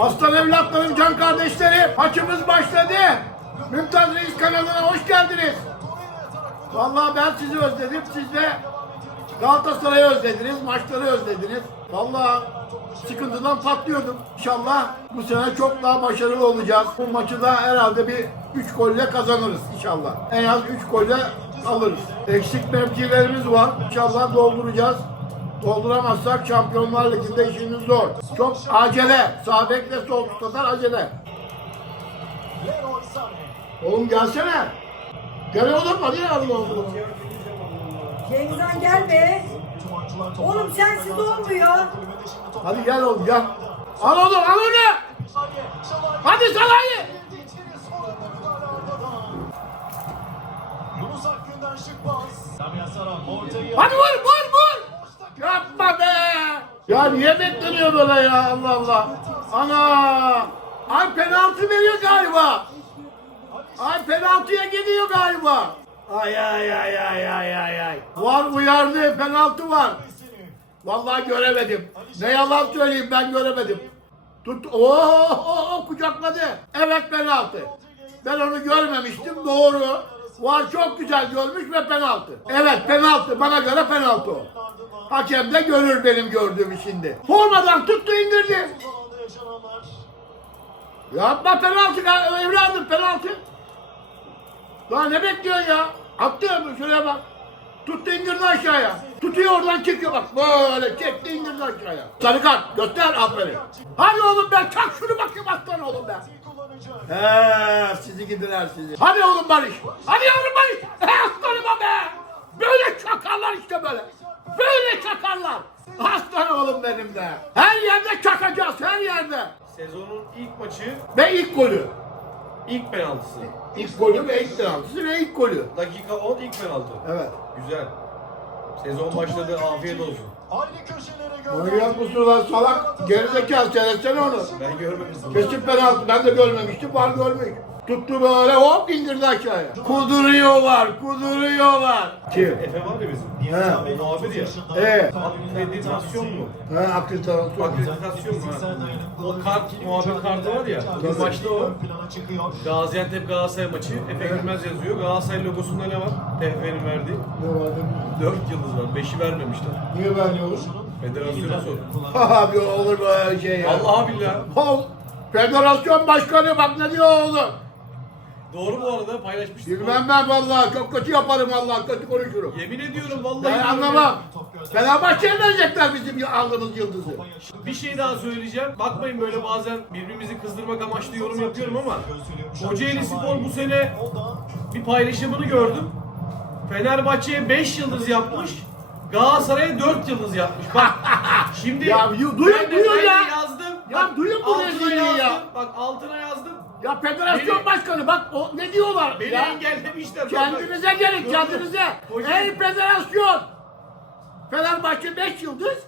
Aslan evlatlarım, can kardeşlerim, maçımız başladı. Mümtaz Reis kanalına hoş geldiniz. Vallahi ben sizi özledim, siz de Galatasaray'ı özlediniz, maçları özlediniz. Vallahi sıkıntıdan patlıyordum. İnşallah bu sene çok daha başarılı olacağız. Bu maçı da herhalde bir 3 golle kazanırız inşallah. En az 3 golle alırız. Eksik mevkilerimiz var. İnşallah dolduracağız. Dolduramazsak Şampiyonlar Ligi'nde işimiz zor. Çok acele. Sağ bek ve sol kadar acele. Oğlum gelsene. Gel oğlum hadi ya Allah Allah. Cengizhan gel be. Oğlum sensiz olmuyor. Hadi gel oğlum gel. Al oğlum al onu. Hadi ortayı. Hadi vur vur vur. Ya niye bekleniyor böyle ya Allah Allah. Ana. Ay penaltı veriyor galiba. Ay penaltıya gidiyor galiba. Ay ay ay ay ay ay ay. Var uyardı penaltı var. Vallahi göremedim. Ne yalan söyleyeyim ben göremedim. Tut. Oo, oo, oo, kucakladı. Evet penaltı. Ben onu görmemiştim. Doğru. Var çok güzel görmüş ve penaltı. Evet penaltı. Bana göre penaltı o. Hakem de görür benim gördüğümü şimdi. Formadan tuttu indirdi. Yapma penaltı evladım penaltı. Daha ne bekliyorsun ya? Attı ya şuraya bak. Tuttu indirdi aşağıya. Tutuyor oradan çekiyor bak. Böyle çekti indirdi aşağıya. Sarı göster aferin. Hadi oğlum ben çak şunu bakayım aslan oğlum ben. He sizi gidiler sizi. Hadi oğlum Barış. Hadi oğlum Barış. He aslanıma be. Böyle çakarlar işte böyle. Böyle çakarlar. Aslan oğlum benim de. Her yerde çakacağız her yerde. Sezonun ilk maçı, Ve ilk golü. ilk penaltısı. İlk golü ve ilk penaltısı ve ilk golü. Dakika 10 ilk penaltı. Evet. Güzel. Sezon başladı, afiyet olsun. Manyak mısın lan salak? Gerizekalı seyretsene onu. Ben görmedim. Kesin penaltı ben de görmemiştim var görmüş. Tuttu böyle hop indirdi aşağıya. Kuduruyorlar, kuduruyorlar. Kim? Efe var ya bizim. He. O muhabir ya. He. Akreditasyon mu? He akreditasyon. Akreditasyon mu? O kart, muhabir kartı var ya. Bu maçta o. Ön plana çıkıyor. Gaziantep Galatasaray maçı. Efe Gülmez yazıyor. Galatasaray logosunda ne var? TFF'nin verdiği. Ne vardı? 4 yıldız var. 5'i vermemişler. Niye vermiyoruz? Federasyona sor. Abi olur böyle şey ya. Vallahi billahi. Ol- Federasyon başkanı bak ne diyor oğlum. Doğru bu arada paylaşmıştık. Bilmem ben vallahi çok kötü yaparım vallahi kötü konuşurum. Yemin ediyorum vallahi. Ben diyorum anlamam. Fenerbahçe'ye verecekler bizim aldığımız yıldızı. Bir şey daha söyleyeceğim. Bakmayın böyle bazen birbirimizi kızdırmak amaçlı yorum yapıyorum ama Kocaeli Spor bu sene bir paylaşımını gördüm. Fenerbahçe'ye 5 yıldız yapmış. Galatasaray'a 4 yıldız yapmış. Bak şimdi Ya, yu- duyun, duyun ya. yazdım. Ya, duyun bu rezilliği ya. Bak altına yazdım. Ya federasyon Beni- başkanı bak o ne diyorlar Beni ya. engellemişler. Kendinize gelin Dur, dur. kendinize. Kocaeli- Ey federasyon. Fenerbahçe 5 yıldız.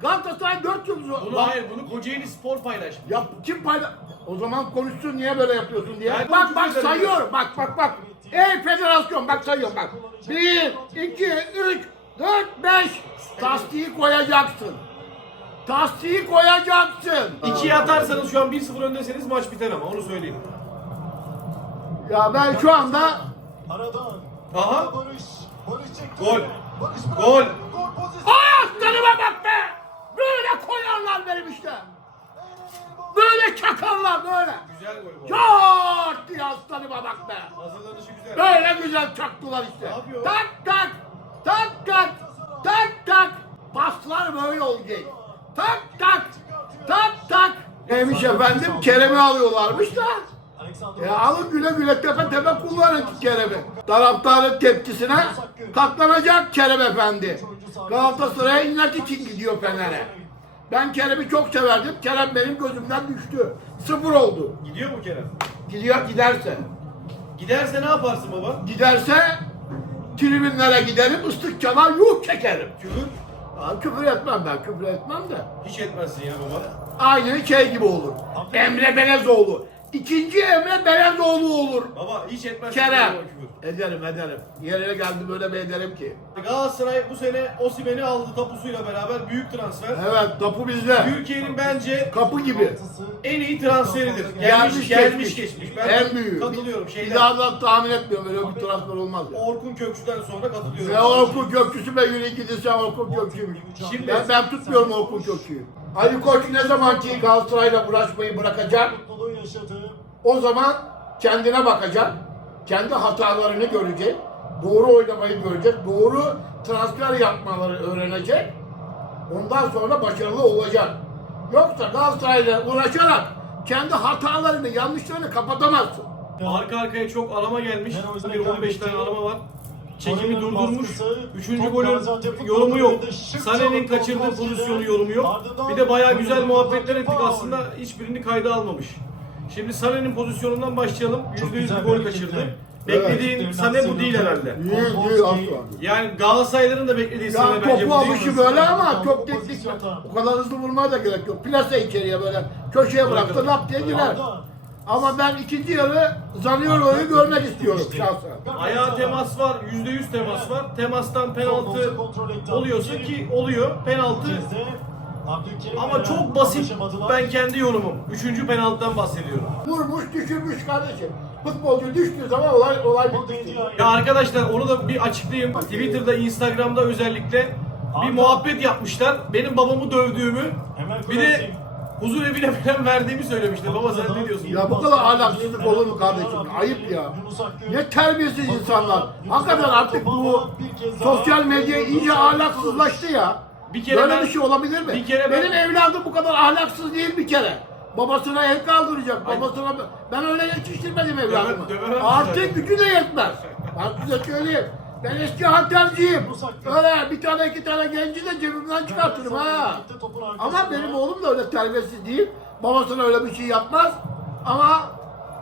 Galatasaray 4 yıldız. Bunu Bak- hayır bunu Kocaeli Spor paylaşmış. Ya kim payla... O zaman konuşsun niye böyle yapıyorsun diye. Ben bak bak konuşuyorum. sayıyorum bak bak bak. Ey federasyon bak sayıyorum bak. 1, 2, 3, 4, 5. Tasdiği koyacaksın. Tasdiği koyacaksın. İkiye atarsanız şu an 1-0 öndeseniz maç biter ama onu söyleyeyim. Ya ben şu anda Aradan. Aha. Barış. Barış çekti. Gol. Barış Gol. Gol pozisyonu. Ay aslanıma bak be! Böyle koyarlar benim işte. Böyle çakarlar böyle. Güzel gol bu. Çok diye aslanıma bak be. Hazırlanışı güzel. Böyle güzel çaktılar işte. Ne yapıyor? Tak tak, tak tak, tak tak. Paslar böyle olacak. Tak tak, tak tak. Neymiş efendim Kerem'i alıyorlarmış da. E alın güle güle tepe tepe kullanın Kerem'i. Taraftarın tepkisine katlanacak Kerem Efendi. Galatasaray'a inat için gidiyor Fener'e. Ben Kerem'i çok severdim. Kerem benim gözümden düştü. Sıfır oldu. Gidiyor mu Kerem? Gidiyor giderse. Giderse ne yaparsın baba? Giderse tribünlere giderim, ıslık çalar, yuh çekerim. Küfür? Aa, küfür etmem ben, küfür etmem de. Hiç etmezsin ya baba. Aynı şey gibi olur. Emre Belezoğlu. İkinci Emre Belezoğlu olur. Baba hiç etmez. Kerem. Ederim ederim. Yerine geldi böyle bir ederim ki. Galatasaray bu sene Osimhen'i aldı tapusuyla beraber büyük transfer. Evet topu bizde. Türkiye'nin bence Kapı gibi. en iyi transferidir. Gelmiş Gelmiş geçmiş. geçmiş. Ben En büyük. katılıyorum. Bir Şeyden, daha da tahmin etmiyorum böyle bir transfer olmaz. ya. Orkun Kökçü'den sonra katılıyorum. Ve Orkun Gökçüsü be yürü gidin Orkun Gökçü'ymüş. Şimdi- ben, ben tutmuyorum Orkun Gökçü'yü. Ali Koç ne zamanki Galatasaray'la uğraşmayı bırakacak, o zaman kendine bakacak, kendi hatalarını görecek, doğru oynamayı görecek, doğru transfer yapmaları öğrenecek. Ondan sonra başarılı olacak. Yoksa Galatasaray'la uğraşarak kendi hatalarını, yanlışlarını kapatamazsın. Arka arkaya çok arama gelmiş. Leroy Bir 15 tane arama var. Çekimi durdurmuş. baskısı, Üçüncü golün yorumu yok. çalım kaçırdığı pozisyonu yorumu yok. Bir de bayağı güzel muhabbetler ettik aslında. Hiçbirini kayda almamış. Şimdi Sané'nin pozisyonundan başlayalım. Çok %100 güzel bir gol kaçırdı. Beklediğin Evet. Sané bu değil herhalde. İyi, iyi asla. Yani Galatasaray'ların da beklediği Ya Sané bence topu bu değil. alışı böyle ama Top çok teknik. O kadar hızlı vurmaya da gerek yok. Plase içeriye böyle köşeye bıraktı lap diye girer. Ama ben ikinci yarı Zaniolo'yu görmek istiyorum şahsen. Ayağa temas var, %100 temas var. Temastan penaltı oluyorsa ki oluyor. Penaltı ama çok basit. Ben kendi yorumum. Üçüncü penaltıdan bahsediyorum. Vurmuş düşürmüş kardeşim. Futbolcu düştüğü zaman olay olay bitti. Ya arkadaşlar onu da bir açıklayayım. Twitter'da, Instagram'da özellikle bir muhabbet yapmışlar. Benim babamı dövdüğümü, bir de huzur evine falan verdiğimi söylemişler. Baba sen ne diyorsun? Ya bu kadar ahlaksızlık olur mu kardeşim? Ayıp ya. Ne terbiyesiz insanlar. Hakikaten artık bu sosyal medya iyice ahlaksızlaştı ya. Bir kere Böyle ben- bir şey olabilir mi? bir kere ben- Benim evladım bu kadar ahlaksız değil bir kere. Babasına el kaldıracak. Babasına ben öyle yetiştirmedim evladımı. Artık gücü de yetmez. Ben size söyleyeyim. Ben eski halterciyim. Öyle bir tane iki tane genci de cebimden çıkartırım ha. Ama benim oğlum da öyle terbiyesiz değil. Babasına öyle bir şey yapmaz. Ama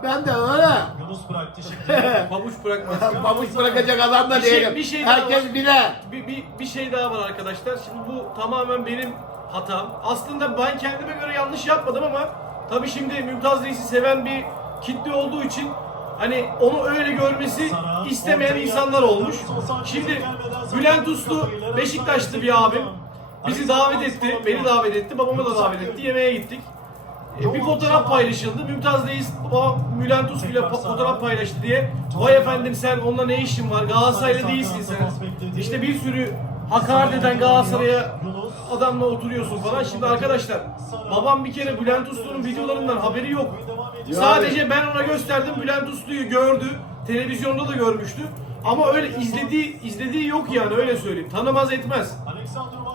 ben de öyle. Yunus bıraktı şimdi. Pabuç bırakmaz. Babuş bırakacak adam da Bir şey- değilim. bir şey Herkes var. bile. bir, bir, bir şey daha var arkadaşlar. Şimdi bu tamamen benim hatam. Aslında ben kendime göre yanlış yapmadım ama tabii şimdi Mümtaz Reis'i seven bir kitle olduğu için hani onu öyle görmesi istemeyen insanlar olmuş. Şimdi Bülent Uslu Beşiktaşlı bir abim. Bizi davet etti, beni davet etti, babamı da davet etti. Yemeğe gittik. E, bir fotoğraf paylaşıldı. Mümtaz Reis Bülent Uslu ile fotoğraf paylaştı diye. Vay efendim sen onunla ne işin var? Galatasaraylı değilsin sen. İşte bir sürü hakaret eden Galatasaray'a adamla oturuyorsun falan. Şimdi arkadaşlar babam bir kere Bülent Uslu'nun videolarından haberi yok. Sadece ben ona gösterdim. Bülent Uslu'yu gördü. Televizyonda da görmüştü. Ama öyle izlediği izlediği yok yani öyle söyleyeyim. Tanımaz etmez.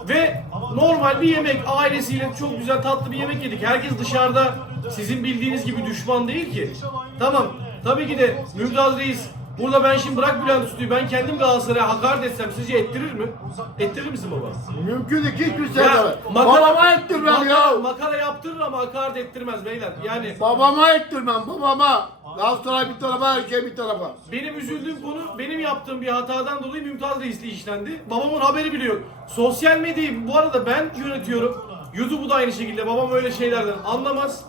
Ve normal bir yemek ailesiyle çok güzel tatlı bir yemek yedik. Herkes dışarıda sizin bildiğiniz gibi düşman değil ki. Tamam. Tabii ki de Mümtaz Reis burada ben şimdi bırak Bülent Uslu'yu ben kendim Galatasaray'a hakaret etsem sizce ettirir mi? Ettirir misin baba? Mümkün değil ki hiçbir şey Ya, demez. makara- Babama ettirmem makara, ya. makara yaptırır ama hakaret ettirmez beyler. Yani Babama ettirmem babama. Galatasaray bir tarafa her şey bir tarafa. benim üzüldüğüm konu benim yaptığım bir hatadan dolayı Mümtaz Reis'le işlendi. Babamın haberi bile yok. Sosyal medyayı bu arada ben yönetiyorum. YouTube'u da aynı şekilde. Babam öyle şeylerden anlamaz.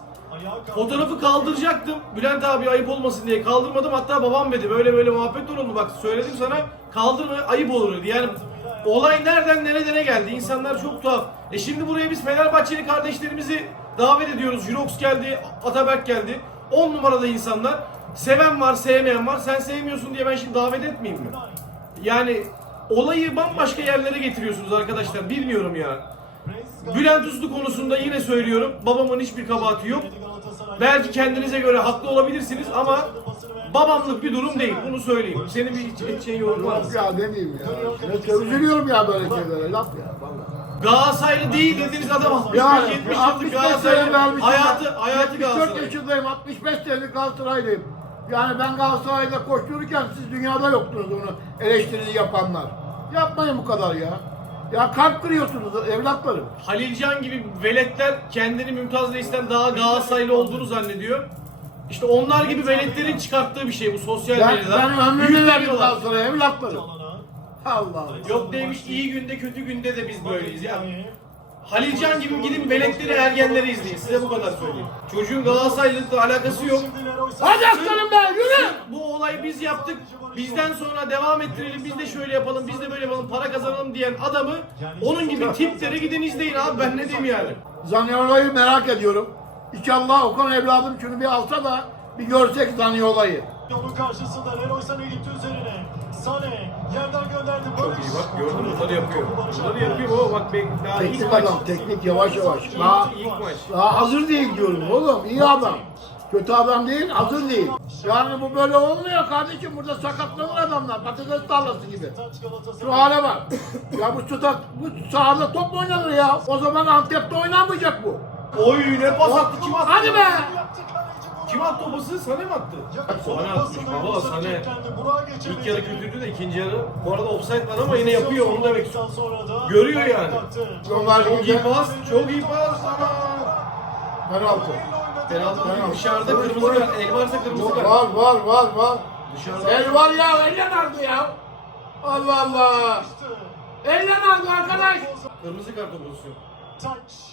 Fotoğrafı kaldıracaktım. Bülent abi ayıp olmasın diye kaldırmadım. Hatta babam dedi böyle böyle muhabbet oldu. Bak söyledim sana kaldırma ayıp olur dedi. Yani olay nereden nerelere geldi. İnsanlar çok tuhaf. E şimdi buraya biz Fenerbahçeli kardeşlerimizi davet ediyoruz. Jurox geldi, Ataberk geldi. 10 numarada insanlar. Seven var, sevmeyen var. Sen sevmiyorsun diye ben şimdi davet etmeyeyim mi? Yani olayı bambaşka yerlere getiriyorsunuz arkadaşlar. Bilmiyorum ya. Bülent Uslu konusunda yine söylüyorum. Babamın hiçbir kabahati yok. Belki kendinize göre haklı olabilirsiniz ama babamlık bir durum değil. Bunu söyleyeyim. Senin bir hiç- şey yorum var mı? Yok ya ne diyeyim ya. Neyse, Üzülüyorum ya böyle şeylere laf ya vallahi. Galatasaraylı değil dediğiniz adam 65 Yani 70 yıllık 65 sene Galatasaraylı. vermişim. Hayatı ben. hayatı 74 Galatasaray. yaşındayım 65 senelik Galatasaraylıyım. Yani ben Galatasaray'da koştururken siz dünyada yoktunuz onu eleştiri yapanlar. Yapmayın bu kadar ya. Ya kalp kırıyorsunuz evlatlarım. Halilcan gibi veletler kendini Mümtaz Reis'ten daha Galatasaraylı olduğunu zannediyor. İşte onlar gibi veletlerin çıkarttığı bir şey bu sosyal Ben, medyada. ben ömrümü verdim Yükleniyorlar. Galatasaray'a evlatlarım. Allah Allah. Yok demiş iyi günde kötü günde de biz böyleyiz ya. Halilcan gibi gidin veletleri ergenleri izleyin. Size bu kadar söyleyeyim. Çocuğun Galatasaray'la alakası yok. Hadi aslanım be yürü. Bu olayı biz yaptık. Bizden sonra devam ettirelim. Biz de şöyle yapalım. Biz de böyle yapalım. Para kazanalım diyen adamı onun gibi tiplere gidin izleyin abi. Ben ne diyeyim yani. Zaniolo'yu merak ediyorum. İnşallah Okan evladım şunu bir alsa da bir görsek Zaniolo'yu. Onun karşısında Leroy Sané gitti üzerine. Sané yerden gönderdi. Çok iyi bak gördün bunları yapıyor. Bunları yapıyor bak ben daha ilk Teknik maç. adam, teknik yavaş yavaş. Daha, İlk, ilk maç. daha hazır değil diyorum oğlum. İyi adam. Kötü adam değil, hazır değil. Yani bu böyle olmuyor kardeşim. Burada sakatlanır adamlar. Patates tarlası gibi. Şu hale bak. Ya bu tutak, bu sahada top mu oynanır ya? O zaman Antep'te oynanmayacak bu. Oy ne pas attı kim attı? Hadi be! Kim attı o pası? Sana mı attı? Sana atmış baba geçirdi. İlk yarı kötüydü de ikinci yarı. Bu arada offside var ama yine yapıyor onu demek Görüyor yani. Onlar Çok iyi pas, çok iyi pas ama. Penaltı. Penaltı Penaltı. dışarıda kırmızı kart. El varsa kırmızı kart. var var var var. Dışarıda. El var ya, elle nerede ya? Allah Allah. Elle nerede arkadaş? Kırmızı kart o pozisyon. Taç.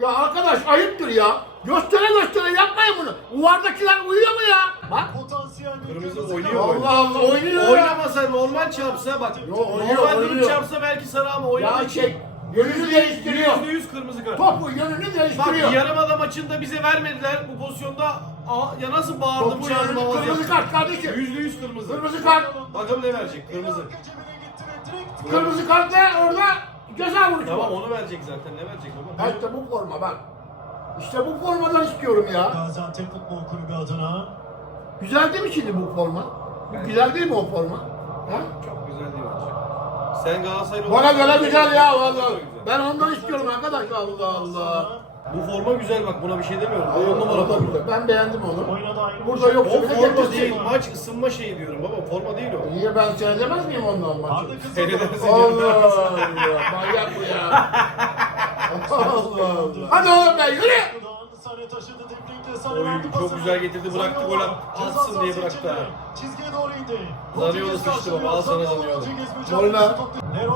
Ya arkadaş ayıptır ya. Göstere göstere yapmayın bunu. Uvardakiler uyuyor mu ya? Bak. Potansiyel Kırmızı oynuyor? Allah Allah oynuyor ya. Oynamasa normal çarpsa bak. Yo, oynuyor, normal oynuyor. çarpsa belki sarı ama oynadığı Ya için. şey, yönünü değiştiriyor. Yüzde yüz kırmızı kart. Topu yönünü Bak değiştiriyor. yarımada maçında bize vermediler bu pozisyonda. Aa, ya nasıl bağırdım Topu çağırdım yönünü avaz kırmızı yaptım. kart kardeşim. Yüzde yüz kırmızı. Kırmızı kart. Bakalım ne verecek kırmızı. Arka cebine gitti ve direkt Kırmızı kart ne? Orada ceza vuruşu Tamam var. onu verecek zaten ne verecek baba? Ha işte bu forma bak. İşte bu formadan istiyorum ya. Gaziantep Futbol Kulübü adına Güzel değil mi şimdi bu forma? Güzel değil mi o forma? Ha? Çok güzel değil bence. Sen Galatasaraylı Bana göre güzel ya Çok vallahi. güzel. Ben ondan istiyorum arkadaş Allah Allah. Bu forma güzel bak buna bir şey demiyorum. Bu on numara forma. Ben beğendim onu. Burada yoksa O bile forma getirsin. değil maç ısınma şeyi diyorum baba forma değil o. Niye ben seyredemez miyim ondan maçı? Kızı Seyredersin Allah Allah. Manyak bu ya. Allah Allah. Hadi oğlum be yürü. Oy, çok güzel getirdi, bıraktı, gol at- atsın diye bıraktı ha. Çizgiye doğru indi. Zaniolo sıçtı baba, al sana Zaniolo.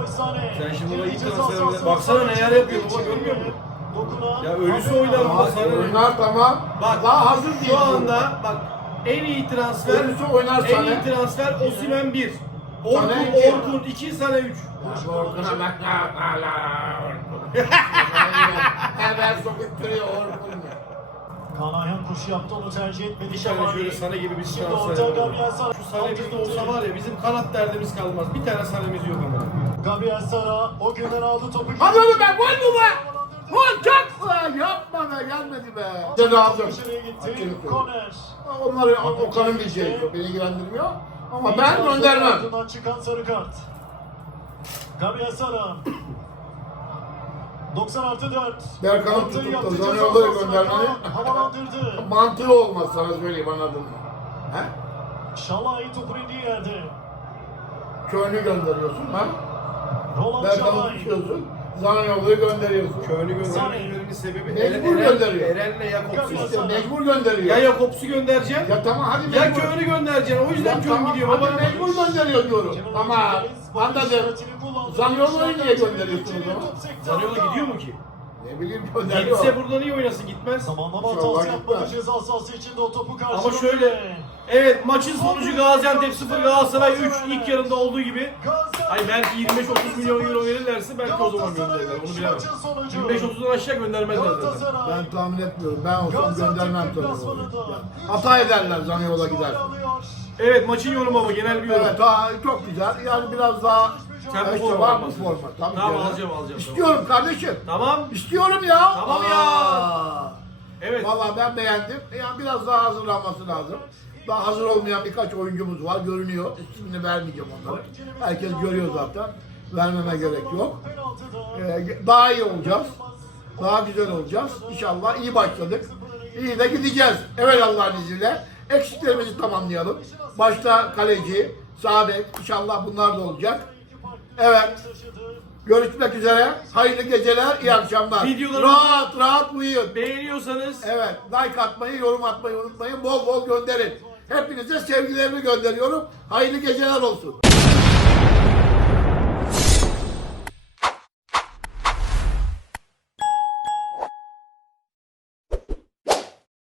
Sané. Sen şimdi buna sahasına. bile- Baksana neler yapıyor baba, görmüyor musun? Dokunan. Ya ölüsü oynar bu da sana. Oynar tamam. Bak Daha hazır değil. Şu anda bak en iyi transfer Ölüsü oynar en iyi transfer Osimhen 1. Orkun. Orkun 2 sana 3. Orkun'a bak ya. Allah Orkun. Hemen sokup duruyor Orkun. Kaan Ayhan koşu yaptı onu tercih etmedi. Şamani. şöyle Sané gibi bir Şimdi orta. Gabriel Sara. Şu Sané bizde olsa var ya bizim kanat derdimiz kalmaz. Bir tane Sané'miz yok ama. Gabriel Sara o günden aldı topu. Hadi oğlum be gol bu be. Çak. Ulan Yapma be gelmedi be. Ne lazım. Dışarıya gitti. Açılık koy. Korner. Onları Okan'ın bileceği çok beni ilgilendirmiyor. Ama ben göndermem. ardından çıkan sarı kart. Gabriel Sara. 90 artı 4. Berkan'ın Ortayı tutup da göndermeni- Kaan Havalandırdı. Mantığı olmaz sana söyleyeyim anladın mı? He? Şalay topun indiği yerde. Köyünü gönderiyorsun ha? Roland Berkan'ı Şalay. Tutuyorsun. Zaniolo'yu gönderiyorsun. Köyünü Sané. göndermelerinin sebebi Mecbur Eren- gönderiyor. Eren'le Jakobs'u. İşte mecbur gönderiyor. Ya Jakobs'u göndereceksin Ya tamam hadi ya mecbur. Köyünü göndereceksin. O yüzden Ya tamam gidiyor hadi baba. mecbur gönderiyor diyorum. Ama anladım. Zaniolo'yu niye gönderiyorsun o zaman? Zaniolo gidiyor mu ki? Ne bileyim gönderiyor. Gitse burada niye oynasın gitmez. Zamanlama İnşallah hatası yapmadı gitmez. ceza sahası içinde o topu karşıladı. Ama şöyle Evet maçın sonucu Gaziantep 0 Galatasaray 3 ilk yarında olduğu gibi. Ay belki 25-30 milyon euro verirlerse belki o zaman gönderirler onu bilemem. 25-30'dan aşağı göndermezler zaten. Ben tahmin etmiyorum. Ben olsam göndermem tabii. Yani hata ederler Zaniolo gider. Evet maçın yorumu ama genel bir yorum. Evet ha, çok güzel. Yani biraz daha İşte forma var almasın. forma. Tabii Tamam, alacağım, alacağım, İstiyorum kardeşim. Tamam. İstiyorum ya. Tamam ya. Evet. Vallahi ben beğendim. Yani biraz daha hazırlanması lazım. Daha hazır olmayan birkaç oyuncumuz var. Görünüyor. İsmini vermeyeceğim onları. Herkes görüyor zaten. Vermeme gerek yok. Ee, daha iyi olacağız. Daha güzel olacağız. İnşallah iyi başladık. İyi de gideceğiz. Evet Allah'ın izniyle. Eksiklerimizi tamamlayalım. Başta kaleci, sağ bek. İnşallah bunlar da olacak. Evet. Görüşmek üzere. Hayırlı geceler, iyi akşamlar. Videolarımızı- Rahat rahat uyuyun. Beğeniyorsanız Evet, like atmayı, yorum atmayı unutmayın. Bol bol gönderin. Hepinize sevgilerimi gönderiyorum. Hayırlı geceler olsun.